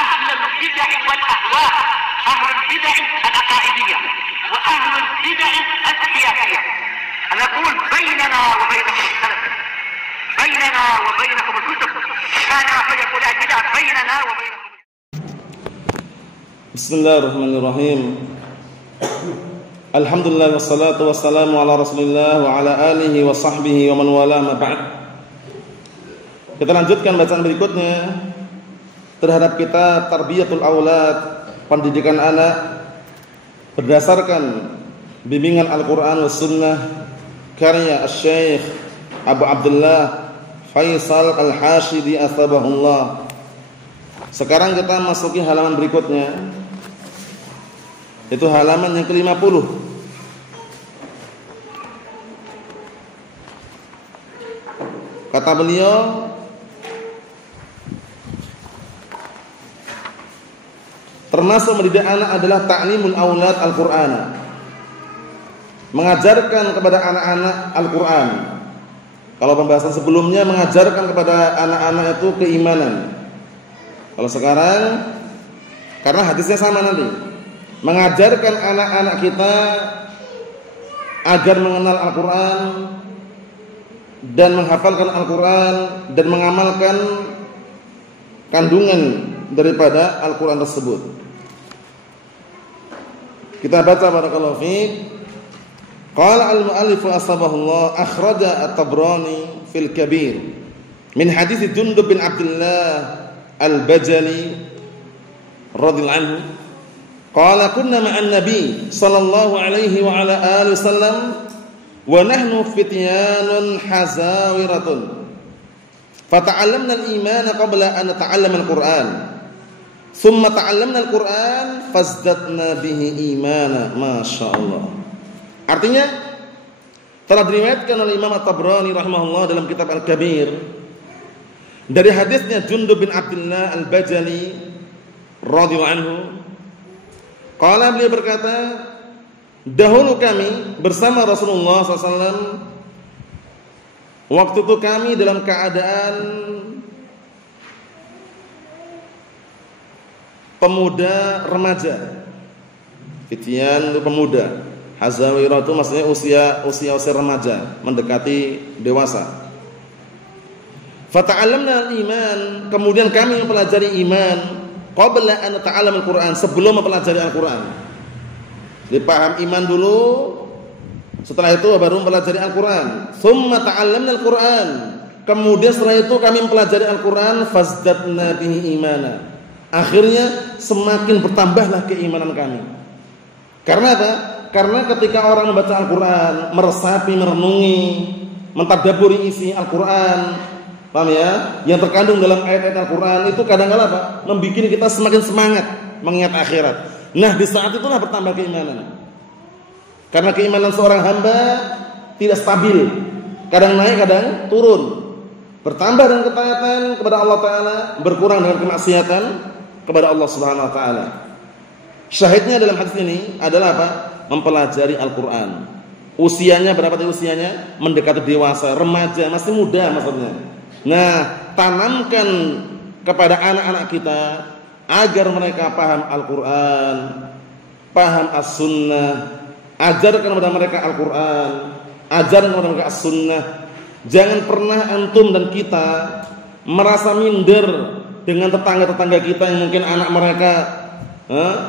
أهل البدع والأهواء، أهل البدع العقائدية وأهل البدع السياسية. أنا أقول بيننا وبينكم السلف، بيننا وبينكم الكتب، كان فيقول البدع بيننا وبينكم. بسم الله الرحمن الرحيم. Alhamdulillah wassalatu wassalamu ala Rasulillah wa ala alihi wa sahbihi wa man wala ma ba'd. Kita lanjutkan bacaan berikutnya terhadap kita tarbiyatul aulad, pendidikan anak berdasarkan bimbingan Al-Qur'an was sunnah karya Asy-Syaikh Abu Abdullah Faisal Al-Hashidi atsabahullah. Sekarang kita masuki halaman berikutnya, itu halaman yang ke-50. Kata beliau, termasuk mendidik anak adalah ta'limul aulad Al-Qur'an. Mengajarkan kepada anak-anak Al-Qur'an. Kalau pembahasan sebelumnya mengajarkan kepada anak-anak itu keimanan. Kalau sekarang karena hadisnya sama nanti, mengajarkan anak-anak kita agar mengenal Al-Qur'an dan menghafalkan Al-Qur'an dan mengamalkan kandungan daripada Al-Qur'an tersebut. Kita baca barakallahu fiik. Qala al-mu'allif asbahullah akhraja at-Tabrani fil Kabir min hadits Jundub bin Abdullah al-Bajali radhiyallahu anhu qala kunna ma'an nabi sallallahu alaihi wa ala alihi wasallam wa nahnu fityanun hazawiratun fata'allamna al-imana qabla an nata'allama al-Qur'an thumma ta'allamna al-Qur'an fazdatna bihi imana. Masyaallah. Artinya telah diriwayatkan oleh Imam At-Tabrani rahimahullah dalam kitab Al-Kabir dari hadisnya Jundub bin Abdullah al-Bajali radhiyallahu anhu. Qala, beliau berkata, dahulu kami bersama Rasulullah SAW, waktu itu kami dalam keadaan pemuda remaja. Fityan itu pemuda, hazawirah itu maksudnya usia remaja, mendekati dewasa. Fata'allamna al-iman, kemudian kami mempelajari iman qabla an nata'allam al-Qur'an, sebelum mempelajari Al-Qur'an. Dipaham iman dulu, setelah itu baru mempelajari Al-Qur'an. Tsumma ta'allamna al-Qur'an, kemudian setelah itu kami mempelajari Al-Qur'an, fazdatna bihi imana. Akhirnya semakin bertambahlah keimanan kami. Karena apa? Karena ketika orang membaca Al-Qur'an, meresapi, merenungi, mentadabburi isi Al-Qur'an, paham ya? Yang terkandung dalam ayat-ayat Al-Qur'an itu kadang-kala apa? Membikin kita semakin semangat mengingat akhirat. Nah, di saat itulah bertambah keimanan. Karena keimanan seorang hamba tidak stabil. Kadang naik, kadang turun. Bertambah dengan ketaatan kepada Allah Ta'ala, berkurang dengan kemaksiatan kepada Allah Subhanahu Wa Ta'ala. Syahidnya dalam hadis ini adalah apa? Mempelajari Al-Qur'an. Usianya berapa tadi usianya? Mendekati dewasa, remaja, masih muda maksudnya. Nah, tanamkan kepada anak-anak kita agar mereka paham Al-Qur'an, paham As-Sunnah. Ajarkan kepada mereka Al-Qur'an, ajarkan kepada mereka As-Sunnah. Jangan pernah antum dan kita merasa minder dengan tetangga-tetangga kita yang mungkin anak mereka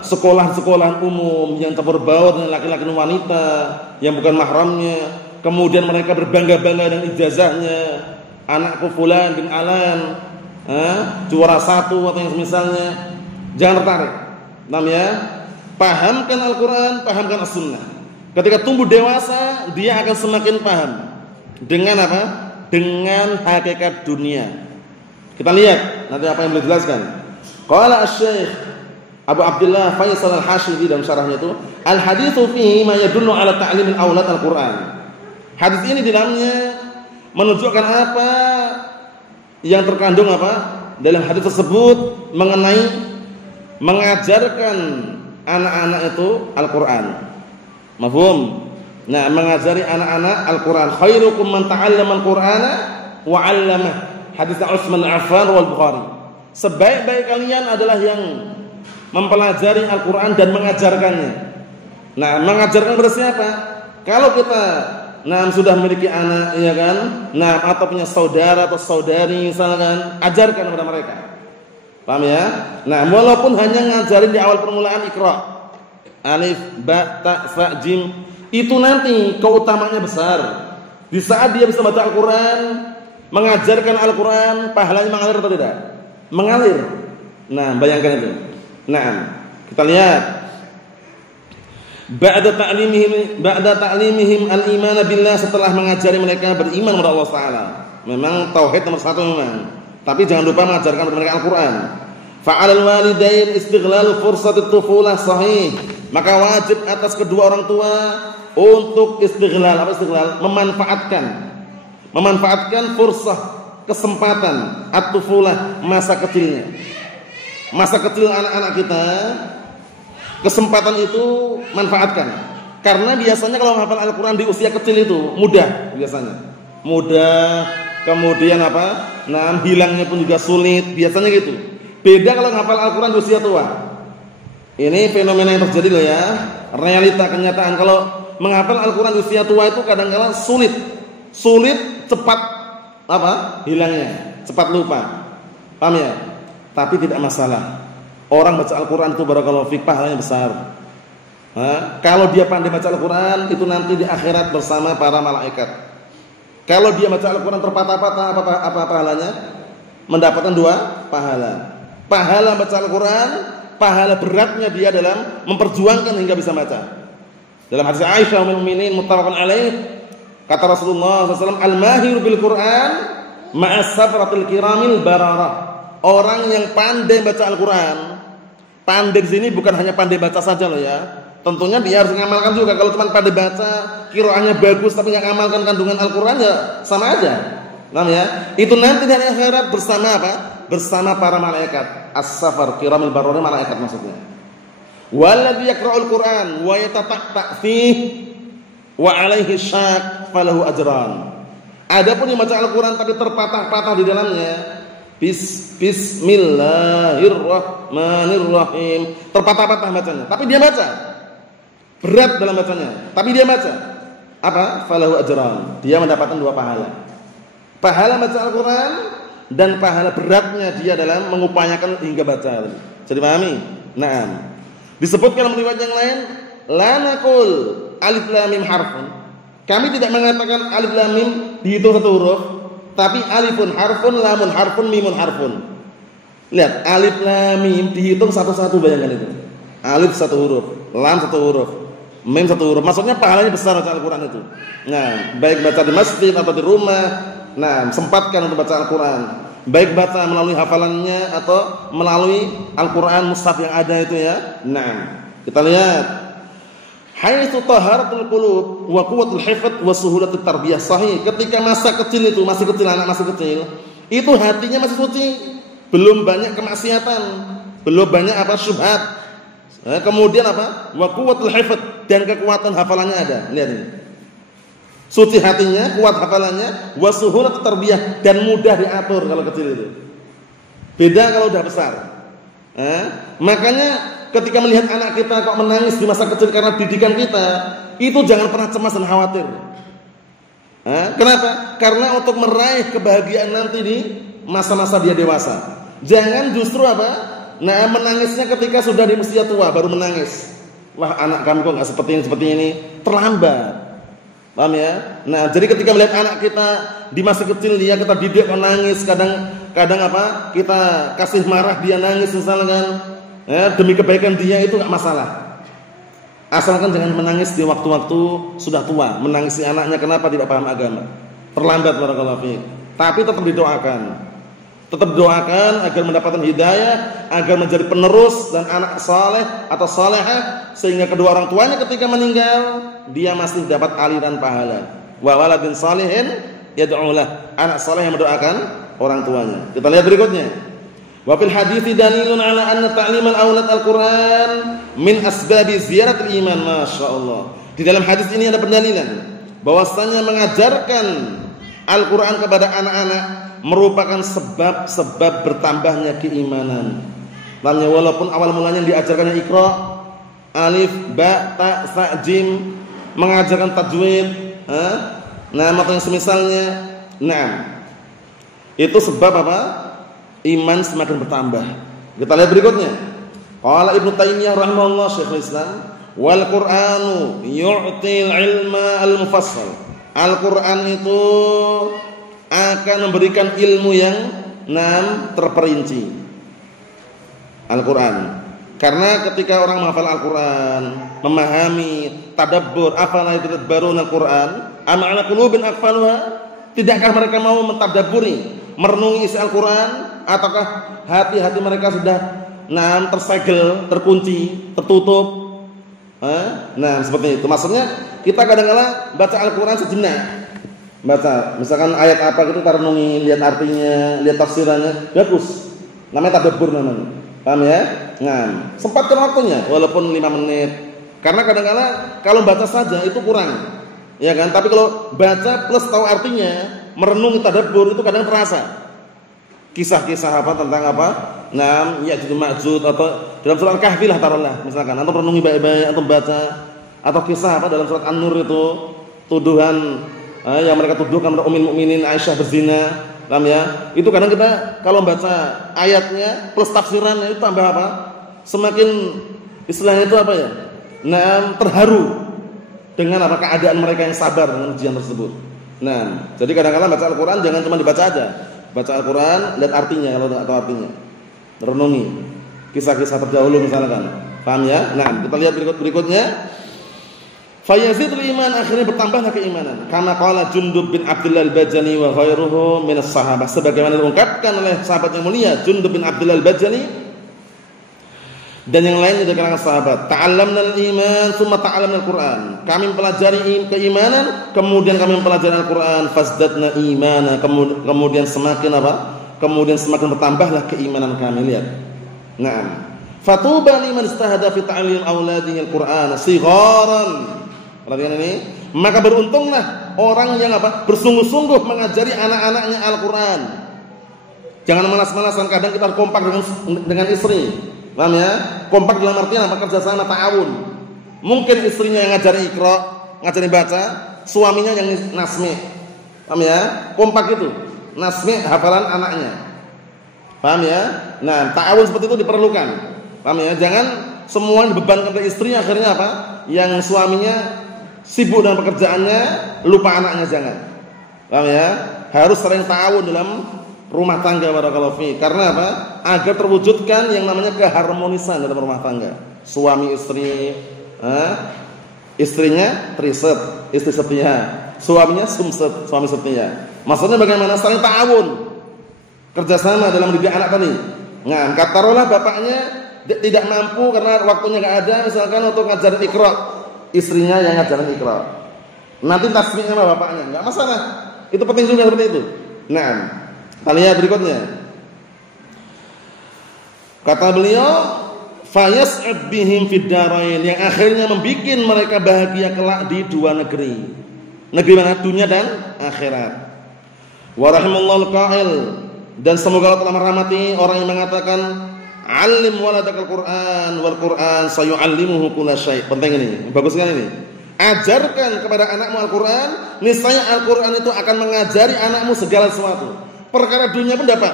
sekolah-sekolah umum yang campur baur dengan laki-laki dan wanita yang bukan mahramnya. Kemudian mereka berbangga-bangga dengan ijazahnya. Anakku fulan bin alan juara 1 atau yang semisalnya. Jangan tertarik. Namanya pahamkan Al-Qur'an, pahamkan As-Sunnah. Ketika tumbuh dewasa, dia akan semakin paham dengan apa? Dengan hakikat dunia. Kita lihat nanti apa yang beliau jelaskan. Qala Asy-Syaikh Abu Abdullah Faisal Al-Hashidi dalam syarahnya itu, al-haditsu fihi ma yadullu ala ta'limil aulad al-Qur'an. Hadis ini di dalamnya menunjukkan apa yang terkandung apa dalam hadis tersebut mengenai mengajarkan anak-anak itu Al-Qur'an. Mafhum? Nah, mengajari anak-anak Al-Qur'an. Khairukum man ta'allama al-Qur'ana wa 'allamah. Hadis Utsman bin Affan wal Bukhari. sebaik-baik kalian adalah yang mempelajari Al-Qur'an dan mengajarkannya. Nah, mengajarkan kepada siapa? Kalau kita sudah memiliki anak, ya kan? Atau punya saudara atau saudari misalkan, ajarkan kepada mereka. Paham ya? Walaupun hanya ngajarin di awal permulaan Iqra. Alif, ba, ta, sa, jim, itu nanti keutamaannya besar. Di saat dia bisa baca Al-Qur'an, mengajarkan Al-Qur'an, pahalanya mengalir atau tidak? Mengalir. Bayangkan itu. Kita lihat. Ba'da ta'limihim al-iman billah, setelah mengajari mereka beriman kepada Allah Taala. Memang tauhid nomor 1 memang. Tapi jangan lupa mengajarkan kepada mereka Al-Qur'an. Fa'alal walidain istighlal fursatit tufulah sahih. Maka wajib atas kedua orang tua untuk istighlal. Apa istighlal? Memanfaatkan fursah, kesempatan at-tufulah, masa kecilnya. Masa kecil anak-anak kita, kesempatan itu manfaatkan. Karena biasanya kalau menghafal Al-Qur'an di usia kecil itu mudah biasanya. Mudah, kemudian hilangnya pun juga sulit, biasanya gitu. Beda kalau menghafal Al-Qur'an di usia tua. Ini fenomena yang terjadi loh ya, realita kenyataan. Kalau menghafal Al-Qur'an di usia tua itu kadang-kadang sulit, cepat hilangnya, cepat lupa. Paham ya? Tapi tidak masalah. Orang baca Al-Qur'an itu barakallahu fik, pahalanya besar. Kalau dia pandai baca Al-Qur'an, itu nanti di akhirat bersama para malaikat. Kalau dia baca Al-Qur'an terpatah-patah, apa pahalanya? Mendapatkan 2 pahala. Pahala baca Al-Qur'an, pahala beratnya dia dalam memperjuangkan hingga bisa baca. Dalam hadis Aisyah ummul mukminin muttafaqun alaih, kata Rasulullah SAW, al-mahir bil Qur'an ma'as safratil kiramil bararah. Orang yang pandai baca Al-Qur'an, pandai di sini bukan hanya pandai baca saja loh ya. Tentunya dia harus mengamalkan juga. Kalau cuma pandai baca, qiraatnya bagus tapi enggak mengamalkan kandungan Al-Qur'an, ya sama aja. Paham ya? Itu nanti di akhirat bersama apa? Bersama para malaikat. As-safar kiramil bararah, malaikat maksudnya. Walladzi yaqra'ul Qur'an wa yatata'ta fihi wa 'alaihi syak falahu ajran. Adapun yang baca Al-Qur'an tapi terpatah-patah di dalamnya, Bismillahirrahmanirrahim, terpatah-patah bacanya, tapi dia baca. Berat dalam bacanya, tapi dia baca. Apa? Falahu ajran. Dia mendapatkan 2 pahala. Pahala baca Al-Qur'an dan pahala beratnya dia dalam mengupayakan hingga baca. Jadi pahami? Disebutkan dalam riwayat yang lain, la naqul alif lam mim harfun. Kami tidak mengatakan alif lam mim dihitung 1 huruf, tapi alifun harfun, lamun harfun, mimun harfun. Lihat, alif lam mim dihitung satu-satu, bayangkan itu. Alif 1 huruf, lam 1 huruf, mim 1 huruf. Maksudnya pahalanya besar baca Al-Qur'an itu. Baik baca di masjid atau di rumah, sempatkan untuk baca Al-Qur'an. Baik baca melalui hafalannya atau melalui Al-Qur'an mushaf yang ada itu ya. Kita lihat. Haitsu taharatul qulub wa quwwatul hifdz wa suhulatut tarbiyah sahih. Ketika masa kecil itu, masih kecil, anak masih kecil, itu hatinya masih suci, belum banyak kemaksiatan, belum banyak syubhat. Kemudian wa quwwatul hifdz, dan kekuatan hafalannya ada. Lihat ini. Suci hatinya, kuat hafalannya, wa suhulatut tarbiyah, dan mudah diatur kalau kecil itu. Beda kalau udah besar. Makanya ketika melihat anak kita kok menangis di masa kecil karena didikan kita, itu jangan pernah cemas dan khawatir. Kenapa? Karena untuk meraih kebahagiaan nanti di masa-masa dia dewasa. Jangan justru menangisnya ketika sudah di usia tua baru menangis. Wah, anak kami kok enggak seperti ini, terlambat. Paham ya? Jadi ketika melihat anak kita di masa kecil dia kita didik menangis, kadang kita kasih marah dia nangis misalkan. Demi kebaikan dia itu enggak masalah. Asalkan jangan menangis di waktu-waktu sudah tua, menangisi anaknya kenapa tidak paham agama. Terlambat barakallahu fiik. Tapi tetap didoakan. Tetap doakan agar mendapatkan hidayah, agar menjadi penerus dan anak saleh atau salehah, sehingga kedua orang tuanya ketika meninggal dia masih dapat aliran pahala. Wa waladin salihin yad'ulah, anak saleh yang mendoakan orang tuanya. Kita lihat berikutnya. Wa fil hadithi dalilun ala anna ta'limal aulad al-Qur'an min asbabi ziyaratil iman. Masyaallah. Di dalam hadis ini ada pendalilan bahwasanya mengajarkan Al-Quran kepada anak-anak merupakan sebab-sebab bertambahnya keimanan. Walaupun awal mulanya diajarkannya Iqra, alif, ba, ta, sa, jim, mengajarkan tajwid, atau yang semisalnya. Itu sebab apa? Iman semakin bertambah. Kita lihat berikutnya. Qala Ibnu Taimiyah rahimahullah, Syekhul Islam, wal Qur'anu yu'til ilma al-mufassal. Al-Qur'an itu akan memberikan ilmu yang terperinci. Al-Qur'an. Karena ketika orang menghafal Al-Qur'an, memahami, tadabbur, afala yatadabbaruna Al-Qur'an, am 'ala qulubin aqfaluha? Tidakkah mereka mau mentadabburi, merenungi isi Al-Qur'an, ataukah hati-hati mereka sudah tersegel, terkunci, tertutup? Seperti itu. Maksudnya kita kadang-kadang baca Al-Qur'an sejenak. Baca, misalkan ayat apa gitu kita renungi, lihat artinya, lihat tafsirannya, bagus. Namanya tadabbur namanya. Paham ya? Sempatkan waktunya walaupun 5 menit. Karena kadang-kadang kalau baca saja itu kurang. Ya kan? Tapi kalau baca plus tahu artinya, merenungi, tadabbur itu kadang terasa. Kisah-kisah apa tentang apa? Ya'juj Ma'juj, atau dalam surat Kahfi lah taruhlah misalkan, atau renungi baik-baik atau baca, atau kisah apa dalam surat An-Nur itu tuduhan yang mereka tuduhkan kepada Ummul Mukminin Aisyah berzina, paham ya? Itu kadang kita kalau baca ayatnya plus tafsirannya itu tambah apa? Semakin istilahnya itu apa ya? Terharu dengan apa keadaan mereka yang sabar dengan ujian tersebut. Jadi kadang-kadang baca Al-Qur'an jangan cuma dibaca aja. Baca Al-Qur'an, lihat artinya kalau enggak tahu artinya. Renungi kisah-kisah terdahulu misalkan. Paham ya? Kita lihat berikutnya. Fayazidul iman, akhirnya bertambahlah keimanan. Karena qala Jundub bin Abdullah al-Bajali wa ghairuhu minas sahabah, sebagaimana diungkapkan oleh sahabat yang mulia Jundub bin Abdullah al-Bajali dan yang lainnya dari kalangan sahabat. Ta'allamnal iman tsumma ta'allamnal Qur'an. Kami mempelajari keimanan, kemudian kami mempelajari Al-Qur'an, fazdadna imana, kemudian semakin apa? Kemudian semakin bertambahlah keimanan kami. Lihat. Fatuba liman istahada fi ta'lim auladihi al-Qur'an sigharan. Perhatikan ini, maka beruntunglah orang yang apa? Bersungguh-sungguh mengajari anak-anaknya Al-Qur'an. Jangan malas-malasan, kadang kita kompak dengan istri. Paham ya? Kompak dalam artian apa? Kerjasama, ta'awun. Mungkin istrinya yang ngajari Iqra, ngajari baca, suaminya yang nasmi. Paham ya? Kompak itu. Nasmi hafalan anaknya. Paham ya? Ta'awun seperti itu diperlukan. Paham ya? Jangan semua dibebankan ke istrinya, akhirnya apa? Yang suaminya sibuk dengan pekerjaannya, lupa anaknya, jangan. Paham ya? Harus sering ta'awun dalam rumah tangga, barakallahu fi. Karena apa? Agar terwujudkan yang namanya keharmonisan dalam rumah tangga. Suami istri, istrinya triset, istri setia. Suaminya sumset, suami setia. Maksudnya bagaimana? Saling ta'awun, kerjasama dalam mendidik anak tadi. Katakanlah bapaknya tidak mampu karena waktunya enggak ada, misalkan untuk ngajarin Iqra, istrinya yang ngajarin Iqra. Nanti tasbihnya sama bapaknya, enggak masalah. Itu penting juga seperti itu. Kita lihat berikutnya. Kata beliau, fayas'ud bihim fid darain, yang akhirnya membuat mereka bahagia kelak di dua negeri. Negeri mana? Dunia dan akhirat. Wa rahimallahu al-qa'il, dan semoga Allah telah merahmati orang yang mengatakan, alim waladakal Qur'an wal Qur'an sayu'allimuhu kulla syai'. Penting ini, bagus kan ini? Ajarkan kepada anakmu Al-Qur'an, niscaya Al-Qur'an itu akan mengajari anakmu segala sesuatu. Perkara dunia pun dapat.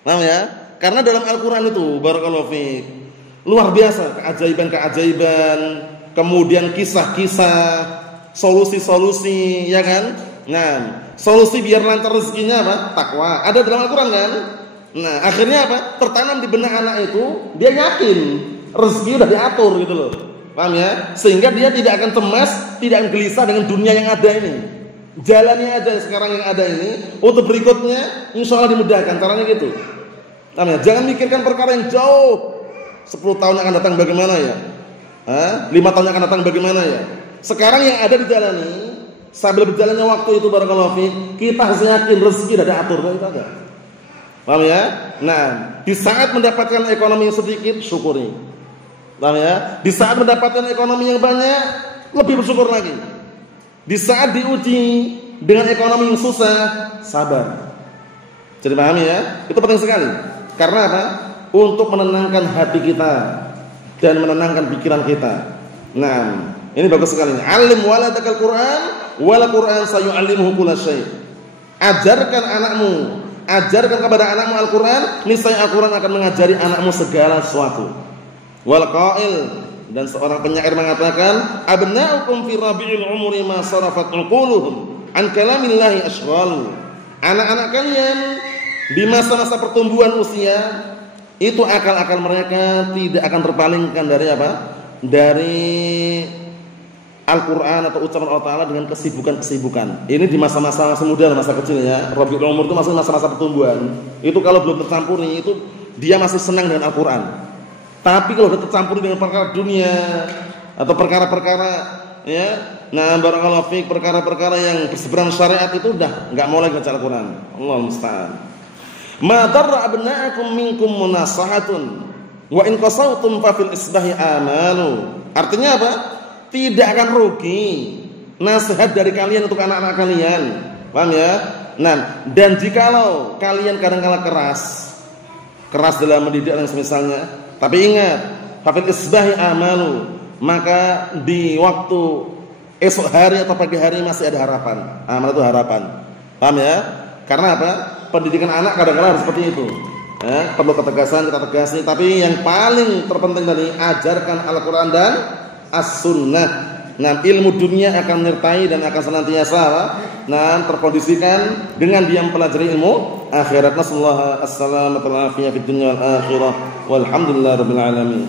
Paham ya? Karena dalam Al-Qur'an itu barakallahu fiik, luar biasa keajaiban-keajaiban, kemudian kisah-kisah, solusi-solusi, ya kan? Solusi biar lancar rezekinya apa? Takwa. Ada dalam Al-Qur'an kan? Akhirnya apa? Tertanam di benak anak itu, dia yakin rezeki udah diatur gitu loh. Paham ya? Sehingga dia tidak akan cemas, tidak akan gelisah dengan dunia yang ada ini. Jalannya aja sekarang yang ada ini, untuk berikutnya insyaallah dimudahkan. Caranya gitu. Paham ya? Jangan mikirkan perkara yang jauh. 10 tahun yang akan datang bagaimana ya? 5 tahun yang akan datang bagaimana ya? Sekarang yang ada dijalani, sambil berjalannya waktu itu barakallahu fi, kita harus yakin rezeki sudah diatur, itu aja. Paham ya? Di saat mendapatkan ekonomi yang sedikit, syukuri. Paham ya? Di saat mendapatkan ekonomi yang banyak, lebih bersyukur lagi. Di saat diuji, dengan ekonomi yang susah, sabar. Jadi pahami ya? Itu penting sekali. Karena apa? Untuk menenangkan hati kita dan menenangkan pikiran kita. Nah, ini bagus sekali. Alim waladakal Qur'an, wal Qur'an sayu'allimuhu kullasyai'. Ajarkan anakmu, ajarkan kepada anakmu Al-Qur'an, niscaya Al-Qur'an akan mengajari anakmu segala sesuatu. Wal qail, dan seorang penyair mengatakan, abna'ukum fi rabi'il umri ma sarafat uquluhum an kalamillahi ashghalu. Anak-anak kalian di masa-masa pertumbuhan usia itu akal-akal mereka tidak akan terpalingkan dari apa? Dari Al-Qur'an atau ucapan Allah Ta'ala dengan kesibukan-kesibukan. Ini di masa-masa muda, masa kecil ya. Rabiul umur itu masih masa-masa pertumbuhan. Itu kalau belum tercampuri itu dia masih senang dengan Al-Qur'an. Tapi kalau sudah tercampuri dengan perkara dunia atau perkara-perkara ya, nah barakallahu fiik, perkara-perkara yang berseberangan syariat itu udah enggak mau lagi baca Al-Qur'an. Allahu musta'an. Ma darra abna'akum minkum munasahatun wa in qasawtum fa fil isbahi amalu. Artinya apa? Tidak akan rugi nasihat dari kalian untuk anak-anak kalian. Paham ya? Nah, dan jikalau kalian kadang-kala keras dalam mendidik dan semisalnya, tapi ingat, fa fil isbahi amalu, maka di waktu esok hari atau pagi hari masih ada harapan. Amal itu harapan. Paham ya? Karena apa? Pendidikan anak kadang-kadang harus seperti itu. Ya, perlu ketegasan, kita tegasi. Tapi yang paling terpenting tadi, ajarkan Al-Quran dan As-Sunnah. Nah, ilmu dunia akan menyertai dan akan senantiasa terkondisikan dengan dia mempelajari ilmu akhirat. Nasallahu as-salamata wal afiyah fid dunya wal akhirah. Walhamdulillahirabbil alamin.